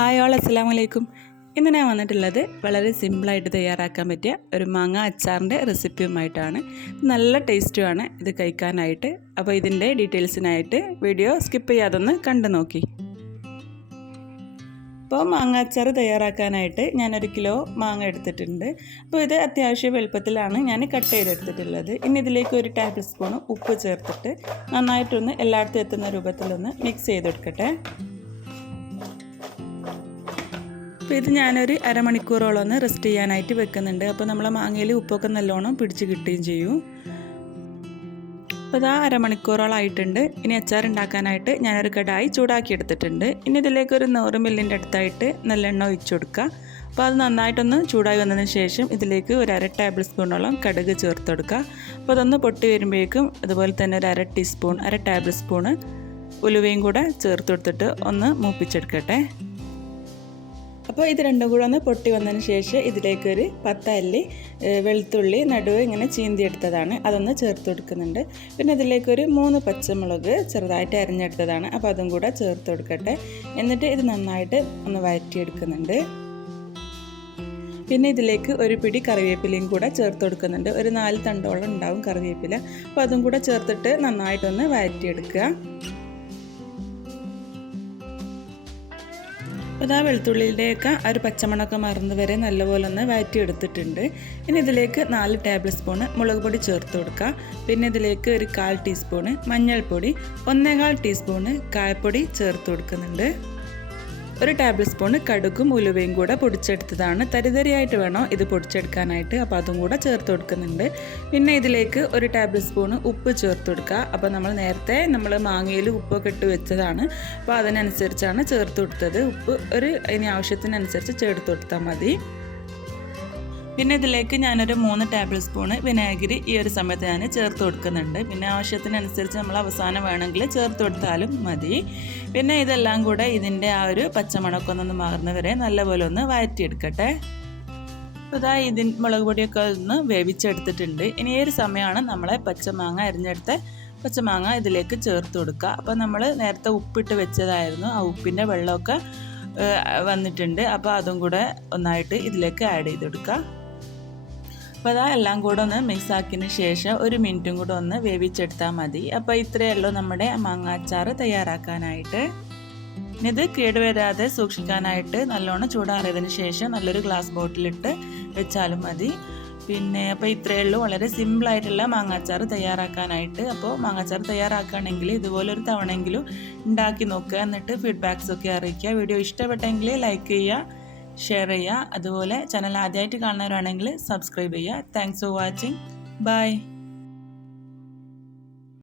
Hi all അസ്സലാമു അലൈക്കും. ഇന്ന് ഞാൻ വന്നിട്ടുള്ളത് വളരെ സിമ്പിളായിട്ട് തയ്യാറാക്കാൻ പറ്റിയ ഒരു മാങ്ങ അച്ചാറിൻ്റെ റെസിപ്പിയുമായിട്ടാണ്. നല്ല ടേസ്റ്റുമാണ് ഇത് കഴിക്കാനായിട്ട്. അപ്പോൾ ഇതിൻ്റെ ഡീറ്റെയിൽസിനായിട്ട് വീഡിയോ സ്കിപ്പ് ചെയ്യാതൊന്ന് കണ്ടു നോക്കി. അപ്പോൾ മാങ്ങ അച്ചാർ തയ്യാറാക്കാനായിട്ട് ഞാനൊരു കിലോ മാങ്ങ എടുത്തിട്ടുണ്ട്. അപ്പോൾ ഇത് അത്യാവശ്യം വലുപ്പത്തിലാണ് ഞാൻ കട്ട് ചെയ്തെടുത്തിട്ടുള്ളത്. ഇനി ഇതിലേക്ക് ഒരു ടേബിൾ സ്പൂൺ ഉപ്പ് ചേർത്തിട്ട് നന്നായിട്ടൊന്ന് എല്ലായിടത്തും എത്തുന്ന രൂപത്തിലൊന്ന് മിക്സ് ചെയ്തെടുക്കട്ടെ. അപ്പോൾ ഇത് ഞാനൊരു അരമണിക്കൂറോളം ഒന്ന് റെസ്റ്റ് ചെയ്യാനായിട്ട് വെക്കുന്നുണ്ട്. അപ്പോൾ നമ്മളെ മാങ്ങയിൽ ഉപ്പൊക്കെ നല്ലോണം പിടിച്ച് കിട്ടുകയും ചെയ്യും. അപ്പോൾ ഇതാ അരമണിക്കൂറോളമായിട്ടുണ്ട്. ഇനി അച്ചാർ ഉണ്ടാക്കാനായിട്ട് ഞാനൊരു കടായി ചൂടാക്കി എടുത്തിട്ടുണ്ട്. ഇനി ഇതിലേക്ക് ഒരു 100 മില്ലിൻ്റെ അടുത്തായിട്ട് നല്ലെണ്ണ ഒഴിച്ചു കൊടുക്കുക. അപ്പോൾ അത് നന്നായിട്ടൊന്ന് ചൂടായി വന്നതിന് ശേഷം ഇതിലേക്ക് ഒരു 1/2 ടേബിൾ സ്പൂണോളം കടുക് ചേർത്ത് കൊടുക്കുക. അപ്പോൾ അതൊന്ന് പൊട്ടി വരുമ്പോഴേക്കും അതുപോലെ തന്നെ ഒരു 1/2 ടേബിൾ സ്പൂണ് ഉലുവയും കൂടെ ചേർത്ത് കൊടുത്തിട്ട് ഒന്ന് മൂപ്പിച്ചെടുക്കട്ടെ. അപ്പോൾ ഇത് രണ്ടും കൂടെ ഒന്ന് പൊട്ടി വന്നതിന് ശേഷം ഇതിലേക്കൊരു 10 അല്ലി വെളുത്തുള്ളി നടുവ് ഇങ്ങനെ ചീന്തിയെടുത്തതാണ്, അതൊന്ന് ചേർത്ത് കൊടുക്കുന്നുണ്ട്. പിന്നെ ഇതിലേക്കൊരു 3 പച്ചമുളക് ചെറുതായിട്ട് അരിഞ്ഞെടുത്തതാണ്, അപ്പോൾ അതും കൂടെ ചേർത്ത് കൊടുക്കട്ടെ. എന്നിട്ട് ഇത് നന്നായിട്ട് ഒന്ന് വഴറ്റിയെടുക്കുന്നുണ്ട്. പിന്നെ ഇതിലേക്ക് ഒരു പിടി കറിവേപ്പിലയും കൂടെ ചേർത്ത് കൊടുക്കുന്നുണ്ട്. ഒരു 4 തണ്ടോളം ഉണ്ടാവും കറിവേപ്പില. അപ്പോൾ അതും കൂടെ ചേർത്തിട്ട് നന്നായിട്ടൊന്ന് വഴറ്റിയെടുക്കുക. അപ്പോൾ ആ വെളുത്തുള്ളിയുടെയൊക്കെ ഒരു പച്ചമണമൊക്കെ മറന്ന് വരെ നല്ലപോലെ ഒന്ന് വഴറ്റിയെടുത്തിട്ടുണ്ട്. ഇനി ഇതിലേക്ക് 4 ടേബിൾ സ്പൂണ് മുളക് പൊടി ചേർത്ത് കൊടുക്കുക. പിന്നെ ഇതിലേക്ക് ഒരു 1/4 ടീസ്പൂണ് മഞ്ഞൾപ്പൊടി, 1/4 ടീസ്പൂണ് കായപ്പൊടി ചേർത്ത് കൊടുക്കുന്നുണ്ട്. ഒരു ടേബിൾ സ്പൂണ് കടുകും ഉലുവയും കൂടെ പൊടിച്ചെടുത്തതാണ്. തരിതരിയായിട്ട് വേണം ഇത് പൊടിച്ചെടുക്കാനായിട്ട്, അപ്പോൾ അതും കൂടെ ചേർത്ത് കൊടുക്കുന്നുണ്ട്. പിന്നെ ഇതിലേക്ക് ഒരു ടേബിൾ സ്പൂണ് ഉപ്പ് ചേർത്ത് കൊടുക്കുക. അപ്പോൾ നേരത്തെ നമ്മൾ മാങ്ങയിൽ ഉപ്പൊക്കെ ഇട്ട് വെച്ചതാണ്, അപ്പോൾ അതിനനുസരിച്ചാണ് ചേർത്ത് കൊടുത്തത്. ഉപ്പ് ഇനി ആവശ്യത്തിനനുസരിച്ച് ചേർത്ത് കൊടുത്താൽ മതി. പിന്നെ ഇതിലേക്ക് ഞാനൊരു 3 ടേബിൾ സ്പൂണ് വിനാഗിരി ഈ ഒരു സമയത്ത് ഞാൻ ചേർത്ത് കൊടുക്കുന്നുണ്ട്. പിന്നെ ആവശ്യത്തിനനുസരിച്ച് നമ്മൾ അവസാനം വേണമെങ്കിൽ ചേർത്ത് കൊടുത്താലും മതി. പിന്നെ ഇതെല്ലാം കൂടെ ഇതിൻ്റെ ആ ഒരു പച്ചമണമൊക്കെ ഒന്ന് മാറുന്ന വരെ നല്ലപോലെ ഒന്ന് വഴറ്റിയെടുക്കട്ടെ. അപ്പോൾ മുളക് പൊടിയൊക്കെ ഒന്ന് വേവിച്ചെടുത്തിട്ടുണ്ട്. ഇനി ഈ ഒരു സമയമാണ് നമ്മളെ പച്ചമാങ്ങ അരിഞ്ഞെടുത്ത പച്ചമാങ്ങ ഇതിലേക്ക് ചേർത്ത് കൊടുക്കുക. അപ്പോൾ നമ്മൾ നേരത്തെ ഉപ്പിട്ട് വെച്ചതായിരുന്നു, ആ ഉപ്പിൻ്റെ വെള്ളമൊക്കെ വന്നിട്ടുണ്ട്. അപ്പോൾ അതും കൂടെ ഒന്നായിട്ട് ഇതിലേക്ക് ആഡ് ചെയ്ത് കൊടുക്കുക. അപ്പോൾ എല്ലാം കൂടെ ഒന്ന് മിക്സ് ആക്കിയതിന് ശേഷം 1 മിനിറ്റും കൂടെ ഒന്ന് വേവിച്ചെടുത്താൽ മതി. അപ്പോൾ ഇത്രയേ ഉള്ളൂ നമ്മുടെ മാങ്ങ അച്ചാർ തയ്യാറാക്കാനായിട്ട്. ഇത് കേടുവരാതെ സൂക്ഷിക്കാനായിട്ട് നല്ലോണം ചൂടാറിയതിന് ശേഷം നല്ലൊരു ഗ്ലാസ് ബോട്ടിലിട്ട് വെച്ചാലും മതി. പിന്നെ അപ്പോൾ ഇത്രയേ ഉള്ളൂ, വളരെ സിമ്പിളായിട്ടുള്ള മാങ്ങാച്ചാർ തയ്യാറാക്കാനായിട്ട്. അപ്പോൾ മാങ്ങാച്ചാർ തയ്യാറാക്കുകയാണെങ്കിൽ ഇതുപോലൊരു തവണയെങ്കിലും ഉണ്ടാക്കി നോക്കുക, എന്നിട്ട് ഫീഡ്ബാക്സൊക്കെ അറിയിക്കുക. വീഡിയോ ഇഷ്ടപ്പെട്ടെങ്കിൽ ലൈക്ക് ചെയ്യുക, ഷെയർ ചെയ്യുക. അതുപോലെ ചാനൽ ആദ്യമായിട്ട് കാണുന്നവരാണെങ്കിൽ സബ്സ്ക്രൈബ് ചെയ്യുക. Thanks for watching. ബൈ.